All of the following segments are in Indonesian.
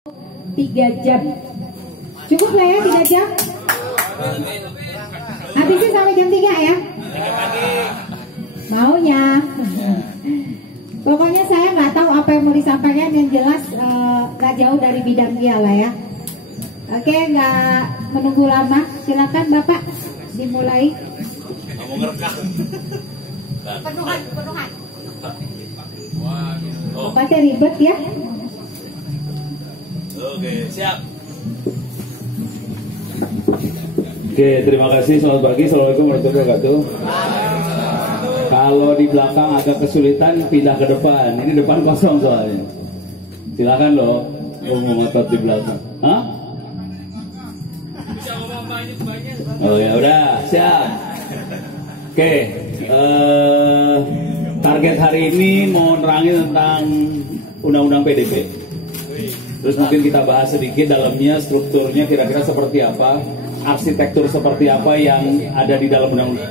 3 jam. Cukup lah ya 3 jam? Habisnya sampai jam 3 ya? Maunya. Pokoknya saya nggak tahu apa yang mau disampaikan, yang jelas nggak jauh dari bidang dia lah ya. Oke, nggak menunggu lama, silakan Bapak dimulai. Mau ngerekam. Penuhan. Bapaknya ribet ya. Oke, siap. Oke, terima kasih. Selamat pagi. Assalamualaikum warahmatullahi wabarakatuh. Kalau di belakang agak kesulitan, pindah ke depan. Ini depan kosong soalnya. Silakan loh. Mau ngotot di belakang. Hah? Bisa ngomong banyak. Oh ya udah, siap. Oke, target hari ini mau nerangin tentang Undang-Undang PDP. Terus mungkin kita bahas sedikit dalamnya, strukturnya kira-kira seperti apa, arsitektur seperti apa yang ada di dalam undang-undang.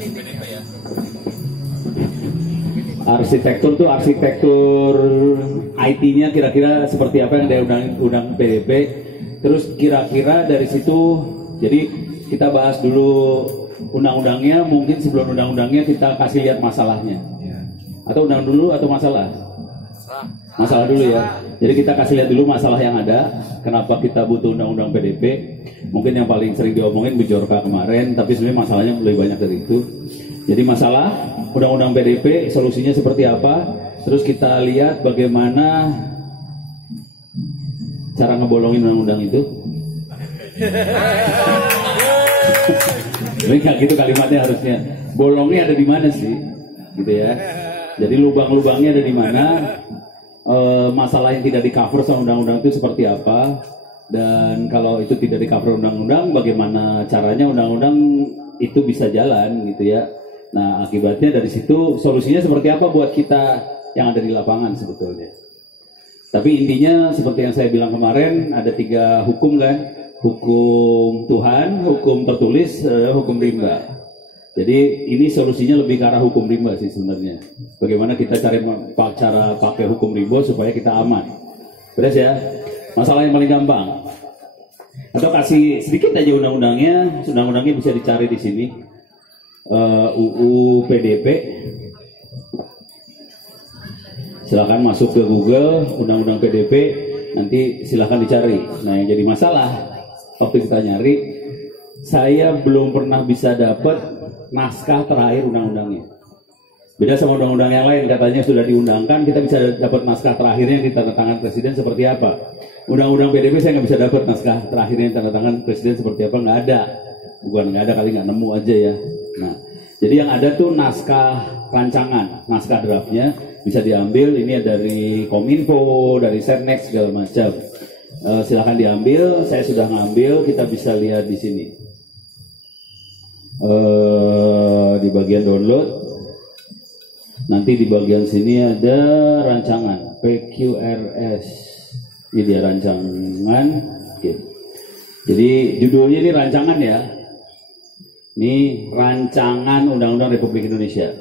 Arsitektur tuh arsitektur IT-nya kira-kira seperti apa yang ada undang-undang PDP. Terus kira-kira dari situ, jadi kita bahas dulu undang-undangnya, mungkin sebelum undang-undangnya kita kasih lihat masalahnya. Atau undang dulu atau masalah? Masalah dulu ya. Jadi kita kasih lihat dulu masalah yang ada. Kenapa kita butuh undang-undang PDP? Mungkin yang paling sering diomongin Bu Jorka kemarin, tapi sebenarnya masalahnya lebih banyak dari itu. Jadi masalah undang-undang PDP, solusinya seperti apa? Terus kita lihat bagaimana cara ngebolongin undang-undang itu. Ini nggak gitu kalimatnya harusnya. Bolongnya ada di mana sih? Gitu ya. Jadi lubang-lubangnya ada di mana? Masalah yang tidak di cover sama undang-undang itu seperti apa, dan kalau itu tidak di cover undang-undang, bagaimana caranya undang-undang itu bisa jalan gitu ya. Nah akibatnya dari situ solusinya seperti apa buat kita yang ada di lapangan sebetulnya. Tapi intinya seperti yang saya bilang kemarin, ada 3 hukum kan, hukum Tuhan, hukum tertulis, hukum rimba. Jadi ini solusinya lebih ke arah hukum rimba sih sebenarnya. Bagaimana kita cari cara pakai hukum rimba supaya kita aman. Beres ya? Masalah yang paling gampang. Atau kasih sedikit aja undang-undangnya. Undang-undangnya bisa dicari di sini. UU PDP. Silakan masuk ke Google Undang-Undang PDP. Nanti silakan dicari. Nah yang jadi masalah waktu kita nyari, saya belum pernah bisa dapat naskah terakhir undang-undangnya. Beda sama undang-undang yang lain, katanya sudah diundangkan, kita bisa dapat naskah terakhirnya yang ditandatangan presiden seperti apa. Undang-undang PDP saya nggak bisa dapat naskah terakhirnya yang ditandatangan presiden seperti apa, nggak ada. Bukan nggak ada, kali nggak nemu aja ya. Nah, jadi yang ada tuh naskah rancangan, naskah draftnya bisa diambil. Ini dari Kominfo, dari Sernex segala macam. Silahkan diambil. Saya sudah ngambil, kita bisa lihat di sini. Di bagian download, nanti di bagian sini ada rancangan PQRS. Ini dia rancangan. Oke. Jadi judulnya ini rancangan ya. Ini rancangan Undang-Undang Republik Indonesia.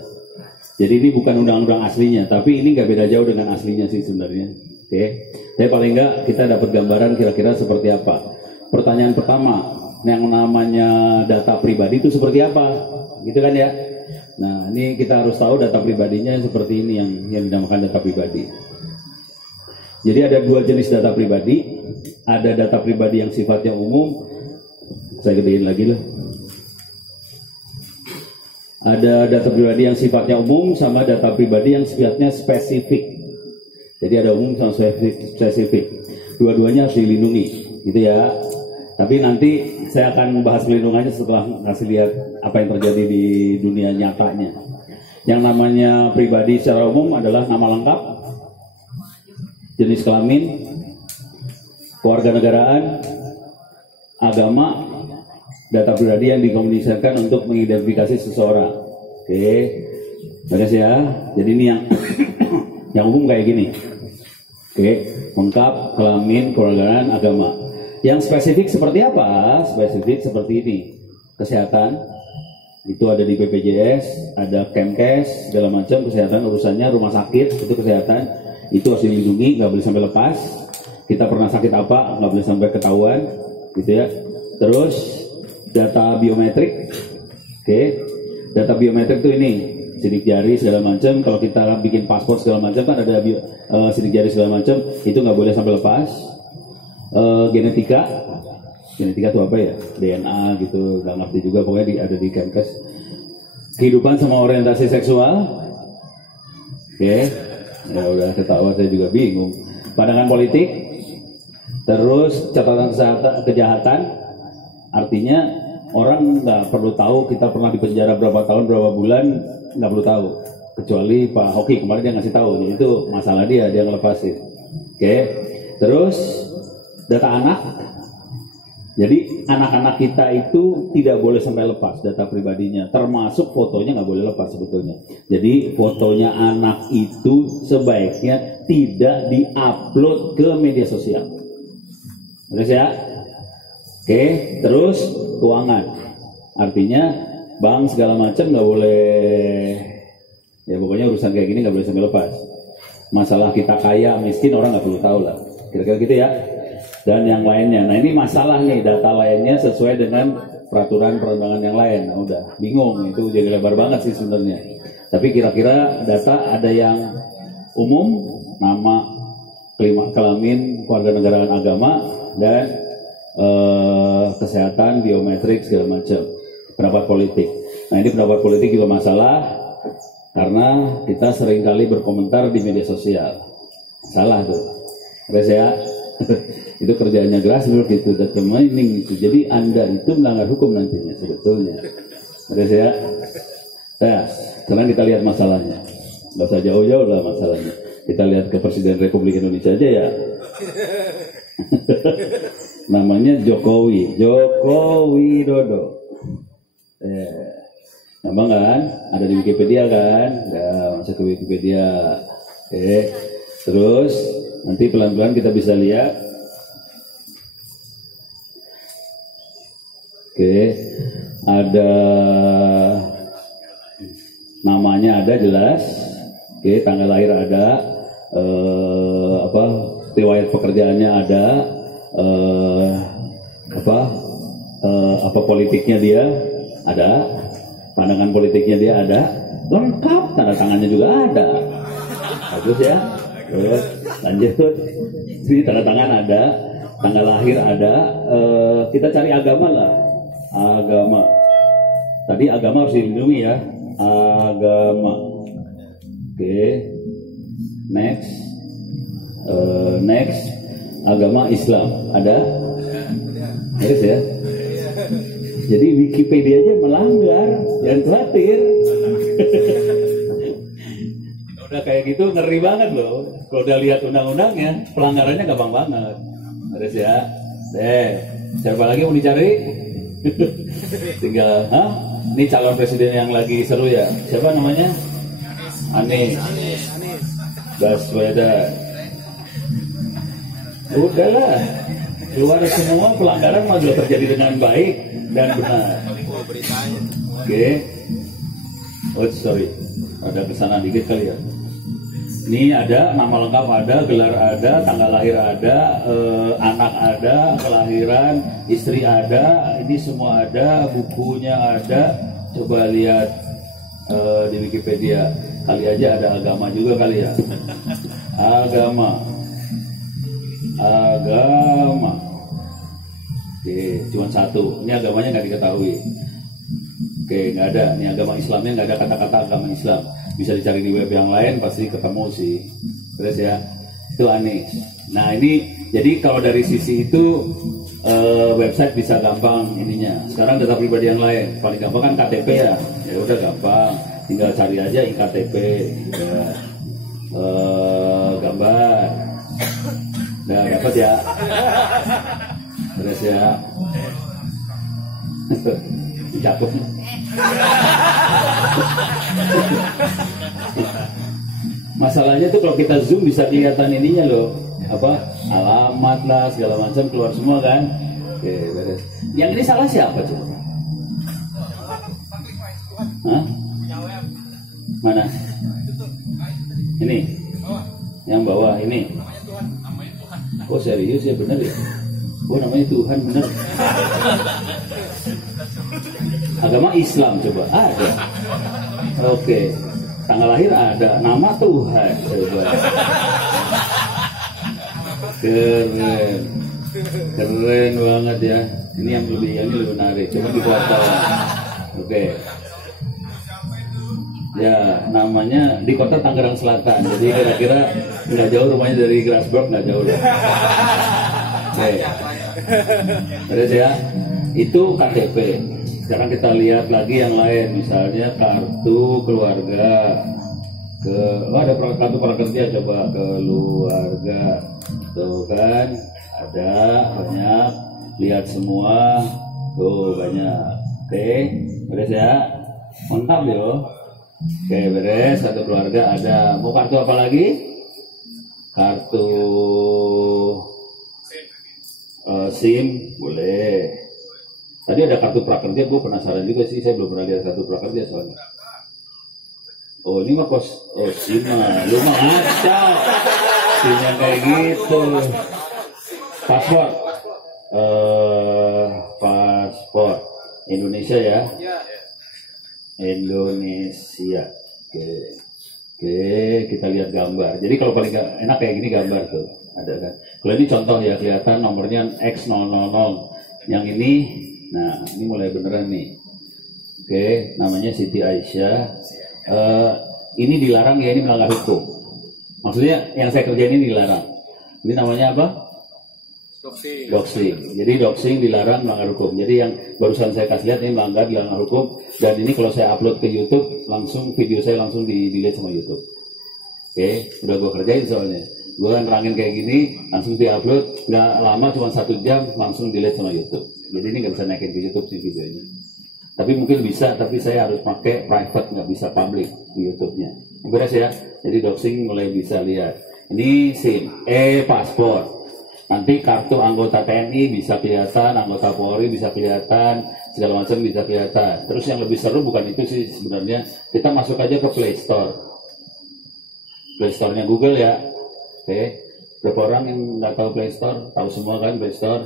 Jadi ini bukan undang-undang aslinya, tapi ini nggak beda jauh dengan aslinya sih sebenarnya. Oke. Tapi paling nggak kita dapat gambaran kira-kira seperti apa. Pertanyaan pertama, yang namanya data pribadi itu seperti apa, gitu kan ya. Nah ini kita harus tahu data pribadinya seperti ini, yang dinamakan data pribadi. Jadi ada 2 jenis data pribadi. Ada data pribadi yang sifatnya umum, saya gedein lagi lah. Ada data pribadi yang sifatnya umum sama data pribadi yang sifatnya spesifik. Jadi ada umum sama spesifik. Dua-duanya harus dilindungi, gitu ya. Tapi nanti saya akan membahas pelindungannya setelah ngasih lihat apa yang terjadi di dunia nyatanya. Yang namanya pribadi secara umum adalah nama lengkap, jenis kelamin, kewarganegaraan, agama, data pribadi yang dikomunikasikan untuk mengidentifikasi seseorang. Oke, bagus ya. Jadi ini yang umum kayak gini. Oke, lengkap, kelamin, kewarganegaraan, agama. Yang spesifik seperti apa? Spesifik seperti ini. Kesehatan, itu ada di BPJS, ada Kemkes, segala macam kesehatan urusannya, rumah sakit, itu kesehatan. Itu harus dilindungi, nggak boleh sampai lepas. kita pernah sakit apa, nggak boleh sampai ketahuan, gitu ya. Terus data biometrik, oke. Data biometrik tuh ini sidik jari segala macam. Kalau kita bikin paspor segala macam kan ada sidik jari segala macam, itu nggak boleh sampai lepas. Genetika itu apa ya? DNA gitu, nggak ngerti juga, pokoknya ada di Kemkes. Kehidupan sama orientasi seksual, oke. Ya udah ketawa, saya juga bingung. Pandangan politik, terus catatan kejahatan, artinya orang nggak perlu tahu kita pernah dipenjara berapa tahun berapa bulan, nggak perlu tahu. Kecuali Pak Hoki kemarin dia ngasih tahu, jadi itu masalah dia ngelepasin. Oke. Terus data anak. Jadi anak-anak kita itu tidak boleh sampai lepas data pribadinya, termasuk fotonya nggak boleh lepas sebetulnya. Jadi fotonya anak itu sebaiknya tidak diupload ke media sosial. Terus ya, oke. Terus keuangan, artinya bank segala macam nggak boleh. Ya pokoknya urusan kayak gini nggak boleh sampai lepas. Masalah kita kaya miskin orang nggak perlu tahu lah. Kira-kira gitu ya. Dan yang lainnya. Nah ini masalah nih, data lainnya sesuai dengan peraturan perundangan yang lain. Nah, udah bingung, itu jadi lebar banget sih sebenarnya. Tapi kira-kira data ada yang umum, nama, kelamin, kewarganegaraan, agama, dan kesehatan, biometrik segala macam. Pendapat politik. Nah ini pendapat politik juga masalah karena kita seringkali berkomentar di media sosial. Salah tuh. Terus ya. Itu kerjanya grassroots gitu, data mining itu. Jadi Anda itu melanggar hukum nantinya sebetulnya. Terus ya. Nah, sekarang kita lihat masalahnya. Nggak usah jauh-jauh lah masalahnya. Kita lihat ke Presiden Republik Indonesia aja ya. Namanya Jokowi Widodo. Gampang kan? Ada di Wikipedia kan? Ya, masuk ke Wikipedia. Terus nanti pelan-pelan kita bisa lihat. Ada namanya ada jelas. Tanggal lahir ada, riwayat pekerjaannya ada, apa politiknya dia ada, pandangan politiknya dia ada, lengkap, tanda tangannya juga ada. Bagus ya. Terus lanjut, di tanda tangan ada, tanggal lahir ada, kita cari agama lah, agama. Tadi agama harus dilindungi ya, agama. Next, agama Islam ada, yes ya. Jadi Wikipedia aja melanggar, jangan khawatir. Udah kayak gitu ngeri banget loh. Kalau udah lihat undang-undangnya, pelanggarannya gampang banget. Terus ya, siapa lagi mau dicari? Tinggal, ini calon presiden yang lagi seru ya. Siapa namanya? Anies Baswedan. Udahlah, keluar semua pelanggaran malah terjadi dengan baik dan benar. Oh sorry, ada kesana dikit kali ya. Ini ada nama lengkap ada, gelar ada, tanggal lahir ada, anak ada, kelahiran, istri ada, ini semua ada, bukunya ada. Coba lihat di Wikipedia, kali aja ada agama juga kali ya. Agama. Cuma satu. Ini agamanya nggak diketahui. Nggak ada. Ini agama Islamnya nggak ada kata-kata agama Islam. Bisa dicari di web yang lain pasti ketemu sih. Terus ya, itu Anies. Nah ini jadi kalau dari sisi itu website bisa gampang ininya. Sekarang data pribadi yang lain paling gampang kan KTP ya. Ya udah gampang, tinggal cari aja iktp. Ya. Gambar. Nah dapat ya. Terus ya. Cakep. Masalahnya tuh kalau kita zoom bisa kelihatan ininya loh, alamat lah segala macam keluar semua kan. Oke, beres. Yang ini salah siapa coba? Hah? Mana? Ini? Yang bawah ini? Oh serius ya, bener ya? Oh namanya Tuhan, bener. Agama Islam coba ada. Oke. Tanggal lahir ada, nama Tuhan coba. Keren. Keren banget ya. Ini yang lebih menarik. Coba dibuat bawah. Oke. Ya, namanya di kota Tangerang Selatan. Jadi kira-kira nggak jauh rumahnya dari Grasberg, nggak jauh lah. Oke. Terus ya, itu KTP. Sekarang kita lihat lagi yang lain, misalnya kartu keluarga. Ada kartu prakerja, coba keluarga. Tuh kan, ada banyak. Lihat semua, tuh banyak. Oke, beres ya. Mantap yo. Oke, beres, satu keluarga ada. Mau kartu apa lagi? Kartu SIM boleh. Tadi ada kartu prakerja, gue penasaran juga sih, saya belum pernah lihat kartu prakerja soalnya. Oh ini mah SIM mah, lu mah ngaco. SIM-nya kayak gitu. Paspor, paspor Indonesia ya. Indonesia. Oke, kita lihat gambar. Jadi kalau paling enak kayak gini gambar tuh, ada kan. Kalau ini contoh ya, kelihatan nomornya X000. Yang ini, nah ini mulai beneran nih. Oke, namanya Siti Aisyah. Ini dilarang ya, ini melanggar hukum. Maksudnya yang saya kerjain ini dilarang. Ini namanya apa? Doxing. Jadi doxing dilarang, melanggar hukum. Jadi yang barusan saya kasih lihat ini melanggar hukum. Dan ini kalau saya upload ke YouTube, langsung video saya langsung di-delete sama YouTube. Oke, udah gue kerjain soalnya. Gue nerangin kayak gini, langsung di-upload, nggak lama, cuma 1 jam, langsung delete sama YouTube. Jadi ini nggak bisa naikin ke YouTube sih videonya. Tapi mungkin bisa, tapi saya harus pakai private, nggak bisa public di YouTube-nya. Beres ya, jadi doxing mulai bisa lihat. Ini SIM, paspor. Nanti kartu anggota TNI bisa kelihatan, anggota Polri bisa kelihatan, segala macam bisa kelihatan. Terus yang lebih seru bukan itu sih sebenarnya, kita masuk aja ke Play Store. Play Store-nya Google ya. Oke, berapa orang yang nggak tahu Play Store? Tahu semua kan Play Store?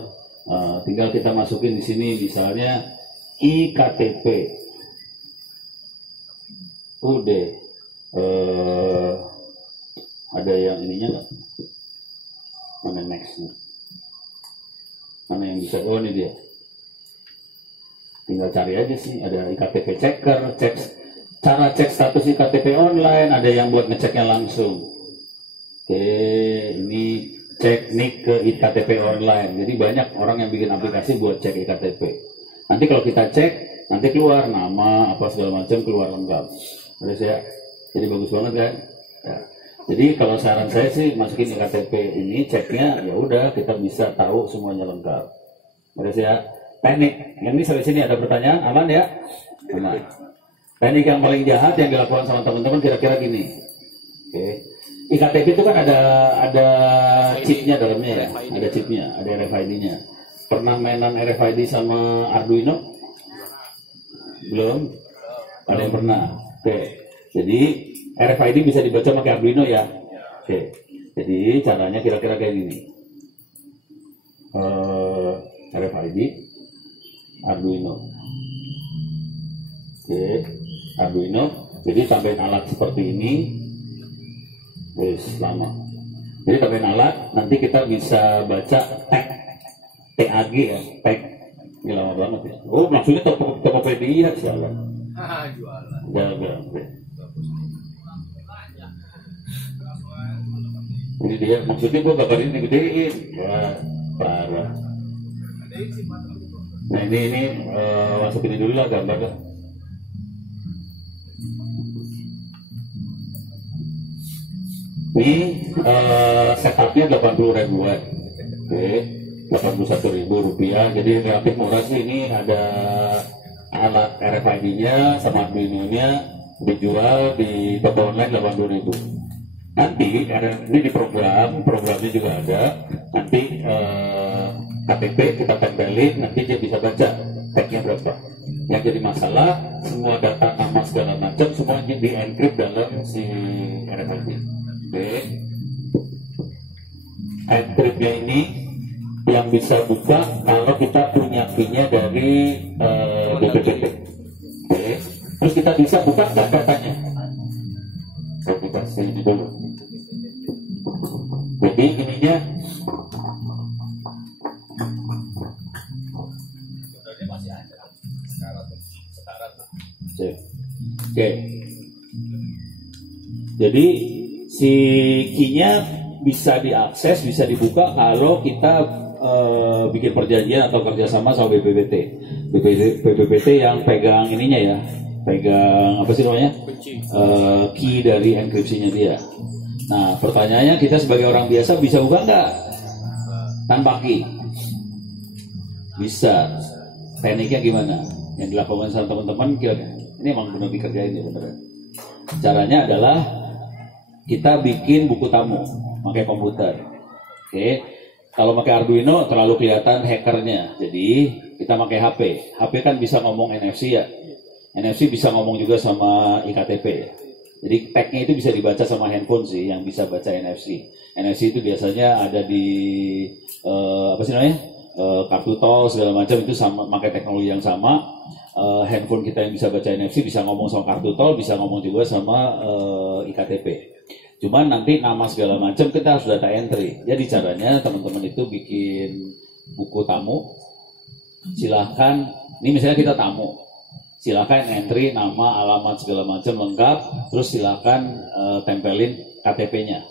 Tinggal kita masukin di sini, misalnya iktp. Udah. Ada yang ininya nggak? Mana next? Mana yang bisa? Oh ini dia. Tinggal cari aja sih. Ada iktp checker, cara cek status iktp online. Ada yang buat ngeceknya langsung. Oke, ini cek nik ke iktp online. Jadi banyak orang yang bikin aplikasi buat cek iktp. Nanti kalau kita cek, nanti keluar nama apa segala macam, keluar lengkap. Terus ya, jadi bagus banget kan? Ya. Jadi kalau saran saya sih masukin iktp ini, ceknya ya udah kita bisa tahu semuanya lengkap. Terus ya, teknik. Yang ini sampai sini ada pertanyaan, aman ya? Aman. Teknik yang paling jahat yang dilakukan sama teman-teman kira-kira gini. Oke. iktp itu kan ada chipnya dalamnya ya, ada chipnya, ada RFID-nya. Pernah mainan RFID sama Arduino? Belum? Ada yang pernah? Oke. Jadi RFID bisa dibaca pakai Arduino ya? Oke. Jadi caranya kira-kira kayak gini. RFID, Arduino. Oke. Arduino. Jadi tambahin alat seperti ini. Lama. Jadi tambahin alat, nanti kita bisa baca TAG ya, tag. Ini lama banget ya. Oh, maksudnya Tokopedia jalan. Jualan. Ini dia, maksudnya gua gambar ini gedein. Wah, parah. Nah ini masukin dulu lah gambarnya. Ini setupnya 80 ribuan. Oke, 81.000 rupiah. Jadi relatif murah sih. Ini ada alat RFID-nya sama Arduino-nya dijual di toko online 80.000. Nanti ini di programnya juga ada. Nanti KTP kita tempelin, nanti dia bisa baca tagnya berapa. Yang jadi masalah semua data nama segala macam semuanya di-encrypt dalam si RFID. Oke. encryptnya ini yang bisa buka kalau kita punya key-nya dari BPPT. Oke. Terus kita bisa buka nggak datanya? Kita sini dulu. Jadi ininya Oke. Jadi si key-nya bisa diakses, bisa dibuka kalau kita bikin perjanjian atau kerjasama sama BPPT yang pegang ininya ya, pegang apa sih namanya, key dari enkripsinya dia. Nah pertanyaannya, kita sebagai orang biasa bisa buka nggak tanpa key? Bisa. Tekniknya gimana? Yang dilakukan sama teman-teman, ini emang benar dikerjain ya beneran. Caranya adalah kita bikin buku tamu pakai komputer. Oke. Kalau pakai Arduino terlalu kelihatan hackernya. Jadi kita pakai HP. HP kan bisa ngomong NFC ya. NFC bisa ngomong juga sama iktp ya. Jadi tag-nya itu bisa dibaca sama handphone sih, yang bisa baca NFC. NFC itu biasanya ada di apa sih namanya? Kartu tol segala macam, itu sama, pakai teknologi yang sama. Handphone kita yang bisa baca NFC bisa ngomong sama kartu tol, bisa ngomong juga sama iktp. Cuman nanti nama segala macam kita harus data entry. Jadi caranya teman-teman itu bikin buku tamu. Silahkan, ini misalnya kita tamu, silahkan entry nama, alamat segala macam lengkap. Terus silahkan tempelin KTP-nya.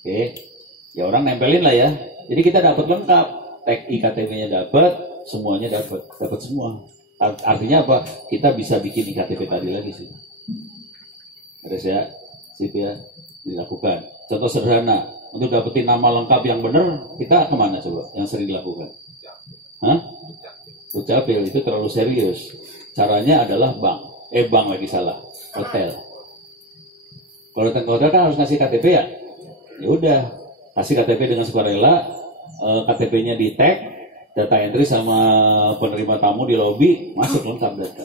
Oke, ya orang nempelin lah ya. Jadi kita dapat lengkap, tag iktp-nya dapat, semuanya dapat semua. Artinya apa? Kita bisa bikin iktp tadi lagi sih. Terus ya, sip ya. Dilakukan. Contoh sederhana, untuk dapetin nama lengkap yang benar, kita kemana coba? Yang sering dilakukan? Hah? Dukcapil, itu terlalu serius. Caranya adalah bank lagi salah, hotel. Kalau datang ke hotel kan harus ngasih KTP ya? Ya udah, kasih KTP dengan sukarela, KTP-nya di tag, data entry sama penerima tamu di lobby, masuk lengkap data.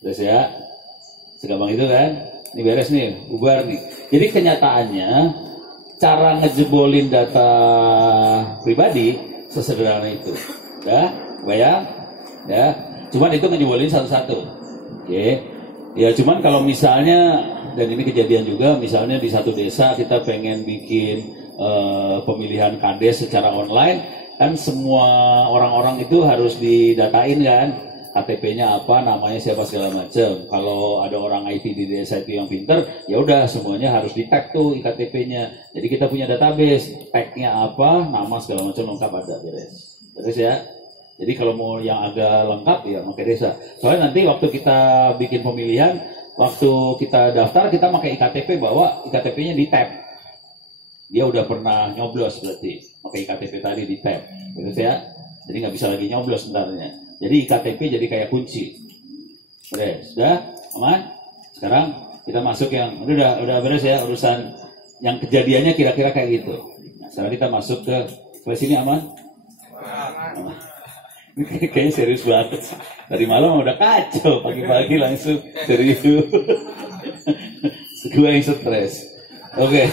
Terus ya, segampang itu kan? Ini beres nih, bubar nih. Jadi kenyataannya cara ngejebolin data pribadi sesederhana itu. Ya, bayang? Ya, cuman itu ngejebolin satu-satu. Oke. Ya, cuman kalau misalnya, dan ini kejadian juga, misalnya di satu desa kita pengen bikin pemilihan kades secara online, kan semua orang-orang itu harus didatain kan. KTP-nya apa, namanya siapa segala macam. Kalau ada orang IT di desa itu yang pinter, ya udah semuanya harus di-tag tuh iktp-nya. Jadi kita punya database, tag-nya apa, nama segala macam lengkap ada, beres. Beres ya. Jadi kalau mau yang agak lengkap ya pakai desa. Soalnya nanti waktu kita bikin pemilihan, waktu kita daftar kita pakai iktp, bawa iktp-nya di-tab. Dia udah pernah nyoblos berarti, pakai iktp tadi di-tab. Beres ya. Jadi nggak bisa lagi nyoblos sebenarnya. Jadi iktp jadi kayak kunci. Beres, sudah aman. Sekarang kita masuk yang udah beres ya, urusan yang kejadiannya kira-kira kayak gitu. Nah, sekarang kita masuk ke sini aman. Aman. Kayaknya serius banget. Dari malam udah kacau, pagi-pagi langsung serius. Gue yang stres. Oke.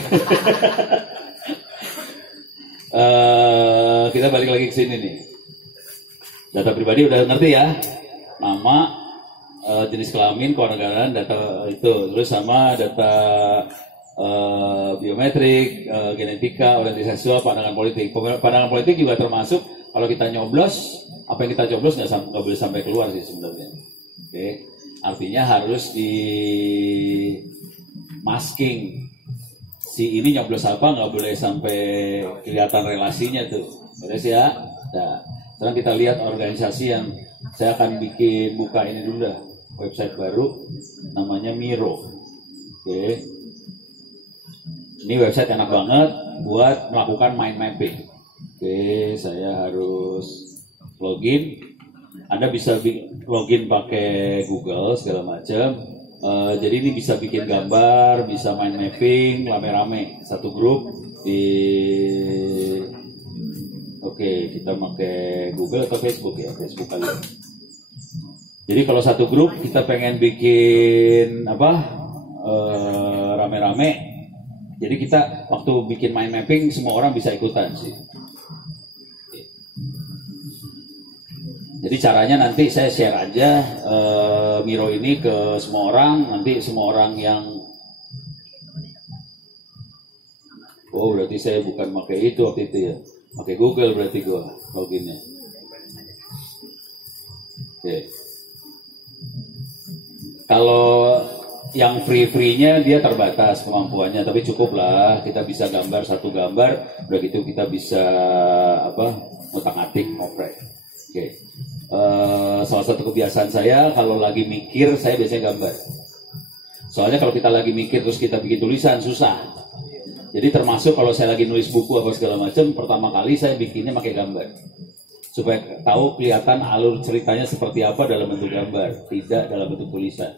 Kita balik lagi ke sini nih. Data pribadi udah ngerti ya, nama, jenis kelamin, kewarganegaraan, data itu, terus sama data biometrik, genetika, orientasi seksual, pandangan politik. Pandangan politik juga termasuk kalau kita nyoblos, apa yang kita coblos nggak boleh sampai keluar sih sebenarnya. Oke, artinya harus di masking. Si ini nyoblos apa nggak boleh sampai kelihatan relasinya tuh, beres ya. Nah, sekarang kita lihat organisasi yang saya akan bikin, buka ini dulu dah, website baru namanya Miro. Oke. Ini website enak banget buat melakukan mind mapping. Oke, saya harus login. Anda bisa login pakai Google segala macam. Jadi ini bisa bikin gambar, bisa mind mapping rame-rame satu grup di. Oke, kita pakai Google atau Facebook ya, Facebook kali. Jadi kalau satu grup kita pengen bikin apa rame-rame, Jadi kita waktu bikin mind mapping semua orang bisa ikutan sih. Jadi caranya nanti saya share aja Miro ini ke semua orang, nanti semua orang yang berarti saya bukan pakai itu waktu itu ya, pakai Google berarti gua loginnya. Oke. Kalau yang free-nya dia terbatas kemampuannya, tapi cukup lah kita bisa gambar satu gambar, udah gitu kita bisa ngotak-atik, ngoprek. Oke. Salah satu kebiasaan saya kalau lagi mikir saya biasanya gambar. Soalnya kalau kita lagi mikir terus kita bikin tulisan susah. Jadi termasuk kalau saya lagi nulis buku apa segala macam, pertama kali saya bikinnya pakai gambar. Supaya tahu kelihatan alur ceritanya seperti apa dalam bentuk gambar, tidak dalam bentuk tulisan.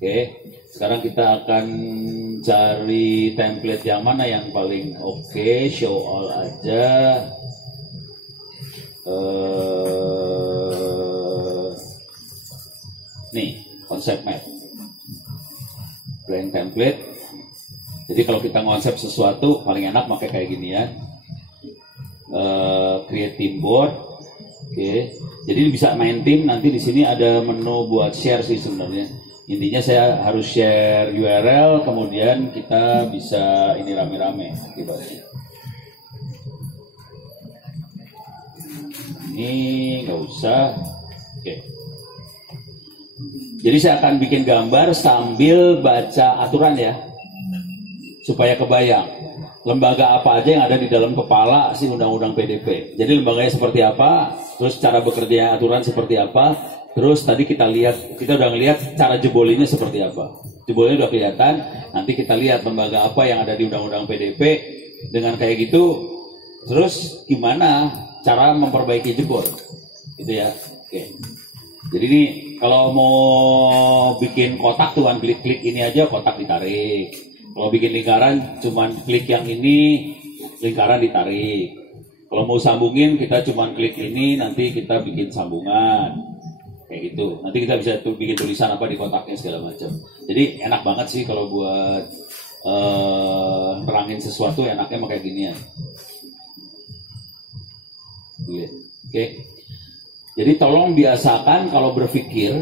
Oke, sekarang kita akan cari template yang mana yang paling oke, show all aja. Nih, konsep map. Blank template. Jadi kalau kita ngonsep sesuatu paling enak pakai kayak gini ya. Create team board. Oke. Jadi bisa main tim, nanti di sini ada menu buat share sih sebenarnya. Intinya saya harus share URL, kemudian kita bisa ini rame-rame akibatnya. Ini nggak usah. Oke. Jadi saya akan bikin gambar sambil baca aturan ya, supaya kebayang lembaga apa aja yang ada di dalam kepala si undang-undang PDP. Jadi lembaganya seperti apa, terus cara bekerja aturan seperti apa, terus tadi kita udah ngelihat cara jebolinnya seperti apa. Jebolnya udah kelihatan, nanti kita lihat lembaga apa yang ada di undang-undang PDP dengan kayak gitu, terus gimana cara memperbaiki jebol, gitu ya. Oke. Jadi ini kalau mau bikin kotak tuh kan klik-klik ini aja kotak ditarik. Kalau bikin lingkaran cuman klik yang ini, lingkaran ditarik. Kalau mau sambungin kita cuman klik ini, nanti kita bikin sambungan. Kayak gitu. Nanti kita bisa bikin tulisan apa di kotaknya segala macam. Jadi enak banget sih kalau buat terangin sesuatu enaknya kayak ginian. Oke. Jadi tolong biasakan kalau berpikir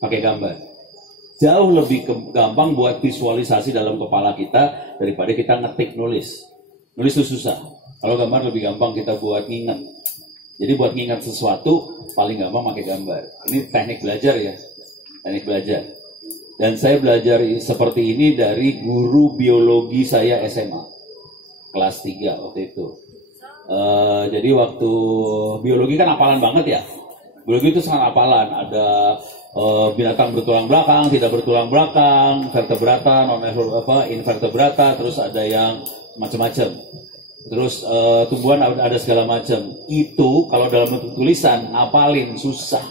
pakai gambar. Jauh lebih gampang buat visualisasi dalam kepala kita daripada kita ngetik nulis. Nulis itu susah. Kalau gambar lebih gampang kita buat nginget. Jadi buat nginget sesuatu paling gampang pakai gambar. Ini teknik belajar ya. Teknik belajar. Dan saya belajar seperti ini dari guru biologi saya SMA. Kelas 3 waktu itu. Jadi waktu biologi kan hafalan banget ya. Biologi itu sangat hafalan. Ada binatang bertulang belakang, tidak bertulang belakang, vertebrata, invertebrata, terus ada yang macam-macam. Terus tumbuhan ada segala macam. Itu kalau dalam bentuk tulisan ngapalin susah.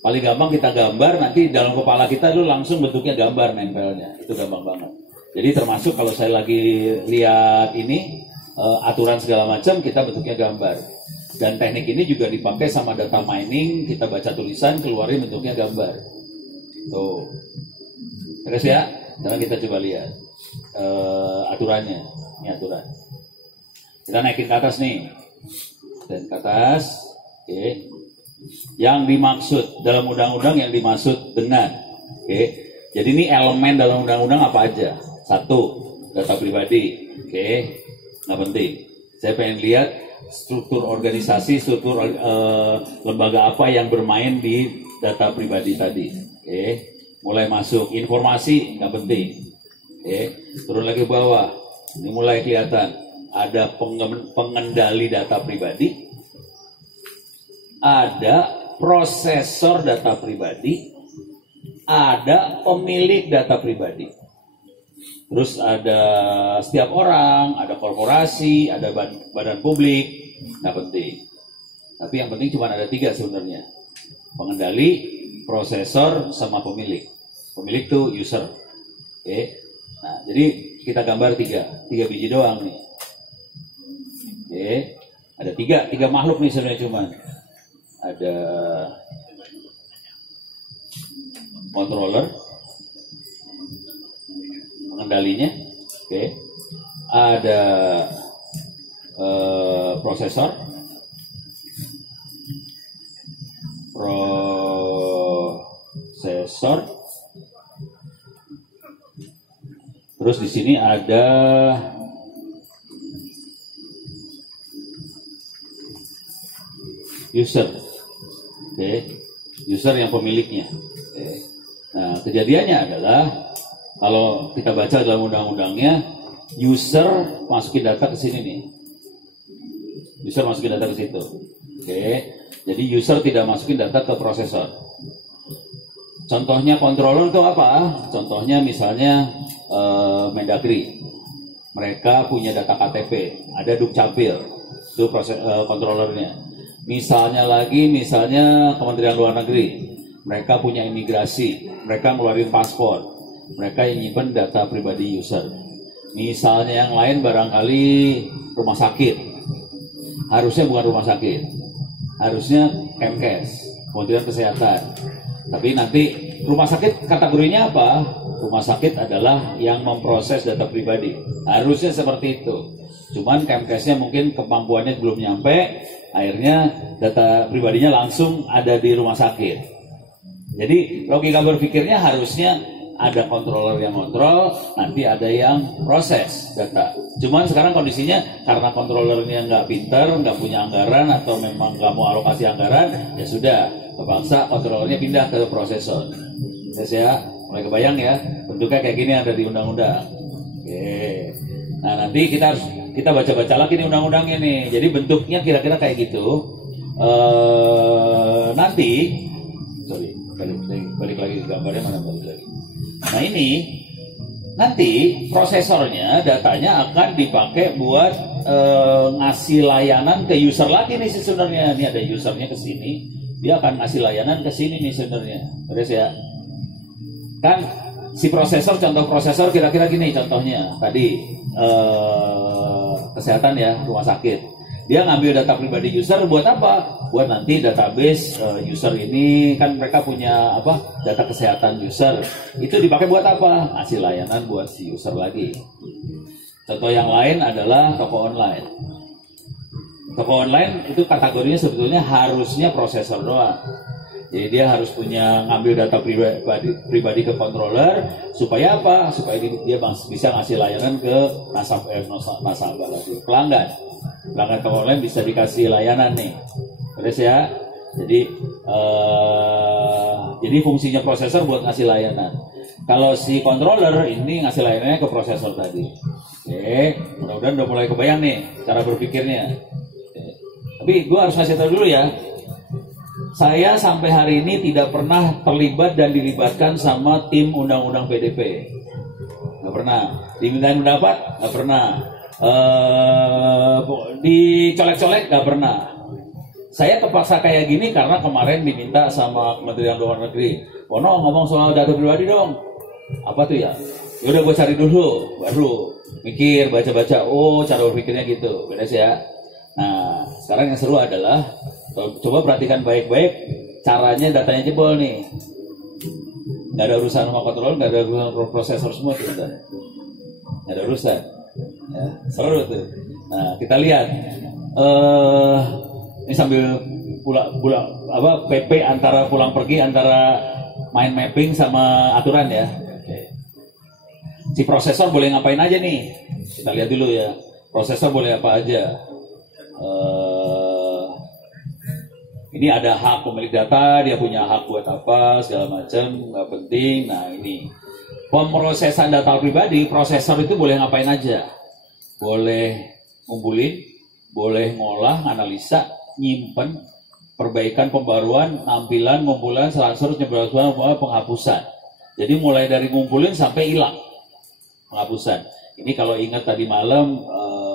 Paling gampang kita gambar, nanti dalam kepala kita itu langsung bentuknya gambar nempelnya. Itu gampang banget. Jadi termasuk kalau saya lagi lihat ini aturan segala macam, kita bentuknya gambar. Dan teknik ini juga dipakai sama data mining, kita baca tulisan, keluarin bentuknya gambar. Tuh. Terus ya, sekarang kita coba lihat aturannya. Ini aturan. Kita naikin ke atas nih. Dan ke atas. Oke. Yang dimaksud dalam undang-undang yang dimaksud dengan. Oke. Jadi ini elemen dalam undang-undang apa aja? 1, data pribadi. Oke. Nggak penting. Saya pengen lihat struktur organisasi, struktur lembaga apa yang bermain di data pribadi tadi. Oke. Mulai masuk informasi, nggak penting. Oke. Turun lagi ke bawah. Ini mulai kelihatan. Ada pengendali data pribadi. Ada prosesor data pribadi. Ada pemilik data pribadi. Terus ada setiap orang, ada korporasi, ada badan publik, nggak penting. Tapi yang penting cuma ada 3 sebenarnya. Pengendali, prosesor, sama pemilik. Pemilik itu user. Oke. Nah, jadi kita gambar 3 biji doang nih. Oke. Ada 3 makhluk nih sebenarnya cuman. Ada controller, pengendalinya, oke, Oke. Ada prosesor, terus di sini ada user, oke, user yang pemiliknya. Oke. Nah, kejadiannya adalah kalau kita baca dalam undang-undangnya, user masukin data ke sini nih, user masukin data ke situ. Oke, jadi user tidak masukin data ke prosesor. Contohnya controller itu apa? Contohnya misalnya Mendagri, mereka punya data KTP, ada Dukcapil, itu proses controllernya. Misalnya Kementerian Luar Negeri, mereka punya imigrasi, mereka ngeluarin paspor, mereka yang nyimpen data pribadi user. Misalnya yang lain barangkali rumah sakit, harusnya bukan rumah sakit, harusnya Kemkes, Kementerian Kesehatan. Tapi nanti rumah sakit kategorinya apa? Rumah sakit adalah yang memproses data pribadi, harusnya seperti itu. Cuman Kemkesnya mungkin kemampuannya belum nyampe, akhirnya data pribadinya langsung ada di rumah sakit. Jadi logika berpikirnya harusnya ada controller yang kontrol, nanti ada yang proses data. Cuman sekarang kondisinya karena controllernya nggak pinter, nggak punya anggaran, atau memang nggak mau alokasi anggaran, ya sudah, terpaksa controllernya pindah ke prosesor. Yes, ya, mulai kebayang ya, bentuknya kayak gini ada di undang-undang. Oke. Nah, nanti kita baca-baca lagi nih undang-undangnya nih. Jadi bentuknya kira-kira kayak gitu. Nanti, sorry, balik lagi ke gambarnya, mana balik lagi. Nah, ini nanti prosesornya, datanya akan dipakai buat ngasih layanan ke user lagi nih sebenarnya. Ini ada usernya ke sini, dia akan ngasih layanan ke sini nih sebenarnya. Terus ya, kan si prosesor, contoh prosesor kira-kira gini contohnya. Tadi kesehatan ya, rumah sakit. Dia ngambil data pribadi user buat apa? Buat nanti database user ini, kan mereka punya apa? Data kesehatan user. Itu dipakai buat apa? Ngasih layanan buat si user lagi. Contoh yang lain adalah toko online. Toko online itu kategorinya sebetulnya harusnya prosesor doang. Jadi dia harus punya ngambil data pribadi ke controller supaya apa? Supaya dia bisa ngasih layanan ke nasabah lagi, pelanggan. Pelanggan toko online bisa dikasih layanan nih. Terus ya. Jadi fungsinya prosesor buat ngasih layanan. Kalau si controller ini ngasih layanannya ke prosesor tadi. Oke, mudah-mudahan udah mulai kebayang nih cara berpikirnya. Tapi gue harus ngasih tahu dulu ya. Saya sampai hari ini tidak pernah terlibat dan dilibatkan sama tim undang-undang PDP. Nggak pernah. Dimintain pendapat? Nggak pernah. Dicolek-colek? Nggak pernah. Saya terpaksa kayak gini karena kemarin diminta sama Kementerian Luar Negeri. Pono ngomong soal data pribadi dong. Apa tuh ya? Ya udah gue cari dulu, baru mikir, baca-baca. Oh, cara berpikirnya gitu. Beres ya. Nah, sekarang yang seru adalah coba perhatikan baik-baik caranya, datanya jebol nih. Nggak ada urusan sama kontrol, nggak ada urusan prosesor semua tuh. Nggak ada urusan. Ya, seru tuh. Nah, kita lihat. Ini sambil PP antara pulang pergi antara main mapping sama aturan ya. Si prosesor boleh ngapain aja nih? Kita lihat dulu ya. Prosesor boleh apa aja? Ini ada hak pemilik data, dia punya hak buat apa, segala macam, nggak penting. Nah ini pemrosesan data pribadi, prosesor itu boleh ngapain aja? Boleh ngumpulin, boleh ngolah, analisa, nyimpen, perbaikan, pembaruan, nampilan, ngumpulan, transfer, penyebaran, penghapusan. Jadi mulai dari ngumpulin sampai hilang, penghapusan. Ini kalau ingat tadi malam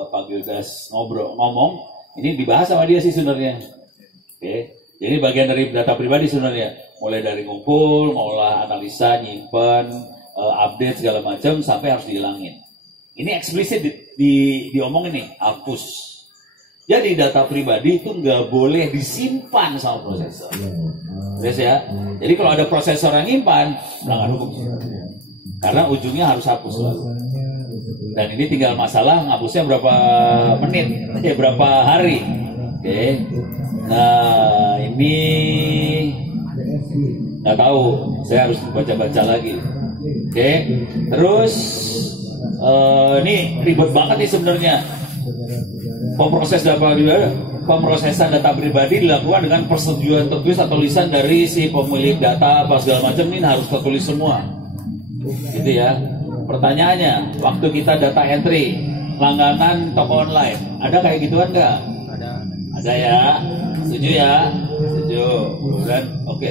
Pak Gildas ngomong, ini dibahas sama dia sih sebenarnya. Oke, jadi bagian dari data pribadi sebenarnya, mulai dari ngumpul, ngolah, analisa, nyimpen, update segala macam sampai harus dihilangin. Ini eksplisit diomongin nih, hapus. Jadi data pribadi itu nggak boleh disimpan sama prosesor. Terus ya. Jadi kalau ada prosesor yang nyimpan, melanggar hukum. Karena ujungnya harus hapus. Dan ini tinggal masalah ngapusnya berapa menit, berapa hari. Oke. Nah, ini nggak tahu, saya harus baca-baca lagi. Oke. Terus ini ribet banget nih sebenarnya. Pemrosesan data pribadi dilakukan dengan persetujuan tertulis atau tulisan dari si pemilik data apa segala macam, ini harus tertulis semua. Gitu ya. Pertanyaannya, waktu kita data entry langganan toko online, ada kayak gituan nggak? Ada ya. Setuju ya? Setuju. Dan oke.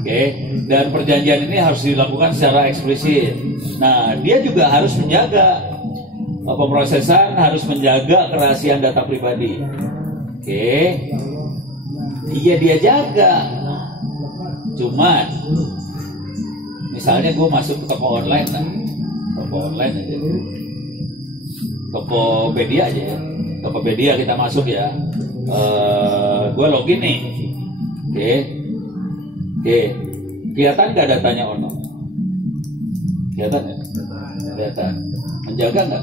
Oke. Dan perjanjian ini harus dilakukan secara eksplisit. Nah, dia juga harus menjaga, pemrosesan harus menjaga kerahasiaan data pribadi. Oke. Iya, dia jaga. Cuman misalnya gue masuk ke toko online, aja, Tokopedia aja ya, Tokopedia kita masuk ya. Gue login nih, oke, kelihatan nggak datanya Ono? Kelihatan ya? Kelihatan. Menjaga nggak?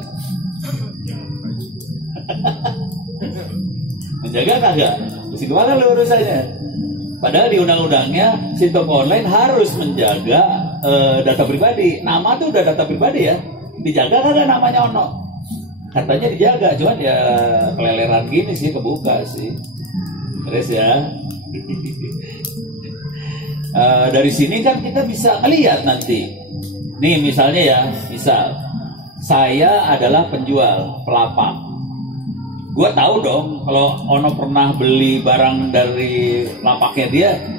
Menjaga kagak? Mesti kemana lu urusannya? Padahal di undang-undangnya si toko online harus menjaga data pribadi. Nama tuh udah data pribadi ya. Dijaga kagak namanya Ono? Katanya dijaga, cuman ya keleleran gini sih, kebuka sih. Terus ya. Dari sini kan kita bisa lihat nanti. Nih misalnya ya, misal saya adalah penjual pelapak. Gue tahu dong kalau Ono pernah beli barang dari lapaknya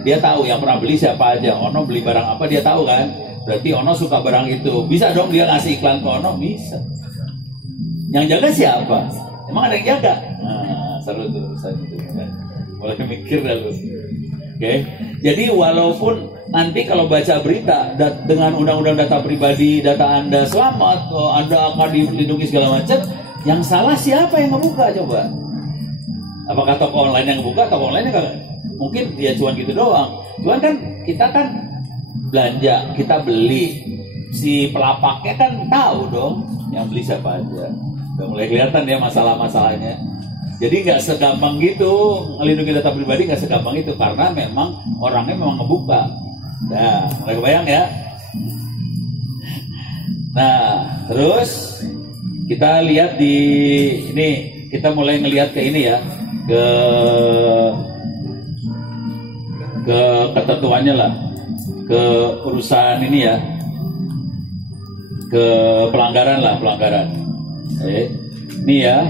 dia tahu yang pernah beli siapa aja. Ono beli barang apa dia tahu kan. Berarti Ono suka barang itu. Bisa dong dia ngasih iklan ke Ono? Bisa. Yang jaga siapa? Emang ada yang jaga? Nah, seru tuh urusan itu. Mulai mikir dah lu. Oke. Jadi walaupun nanti kalau baca berita dengan undang-undang data pribadi, data Anda selamat, Anda akan dilindungi segala macam, yang salah siapa yang ngebuka coba? Apakah toko online yang ngebuka? Toko online kan mungkin ya cuman gitu doang. Cuman kan kita kan belanja, kita beli, si pelapaknya kan tahu dong yang beli siapa aja. Udah mulai kelihatan ya masalah-masalahnya. Jadi nggak segampang gitu melindungi data pribadi, nggak segampang itu karena memang orangnya memang ngebuka. Nah, mulai kebayang ya. Nah, terus kita lihat di ini, kita mulai ngelihat ke ini ya, ke ketentuannya lah, ke urusan ini ya, ke pelanggaran lah, pelanggaran. Ini ya.